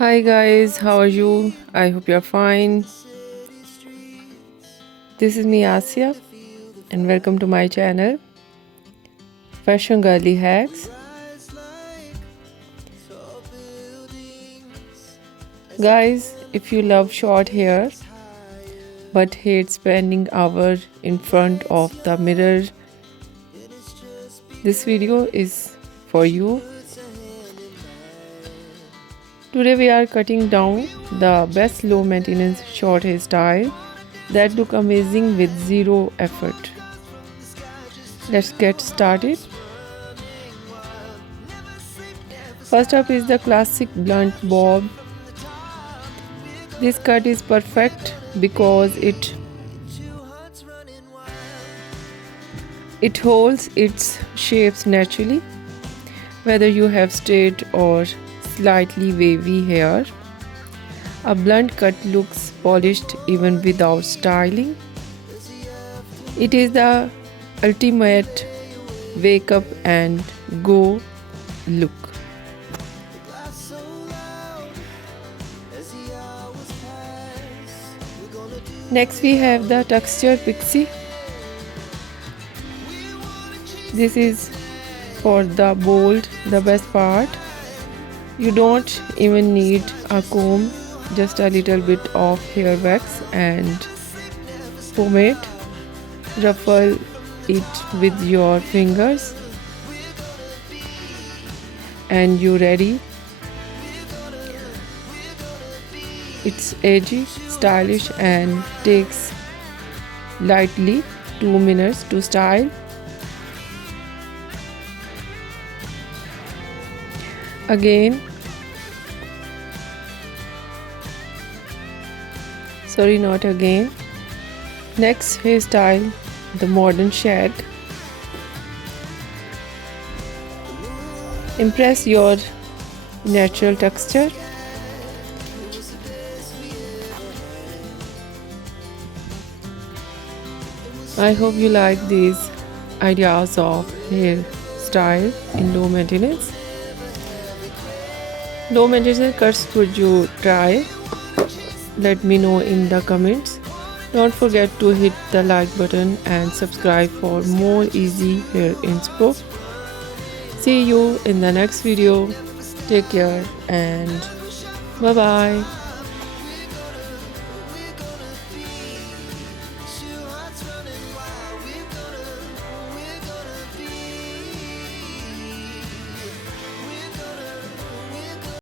Hi guys, how are you? I hope you're fine. This is me Asia and welcome to my channel Fashion Girly Hacks. Guys, if you love short hair but hate spending hours in front of the mirror, this video is for you. Today we are cutting down the best low maintenance short hairstyle that look amazing with zero effort. Let's get started. First up is the classic blunt bob. This cut is perfect because it holds its shapes naturally. Whether you have straight or slightly wavy hair, a blunt cut looks polished even without styling. It is the ultimate wake up and go look. Next we have the texture Pixie. This is for the bold, the best part. You don't even need a comb, just a little bit of hair wax and pomade. Ruffle it with your fingers and you're ready. It's edgy, stylish and takes lightly 2 minutes to style. Not again. Next hairstyle, the modern shag. Impress your natural texture. I hope you like these ideas of hairstyle in low maintenance. Low maintenance cuts would you try? Let me know in the comments. Don't forget to hit the like button and subscribe for more easy hair inspo. See you in the next video. Take care and bye bye.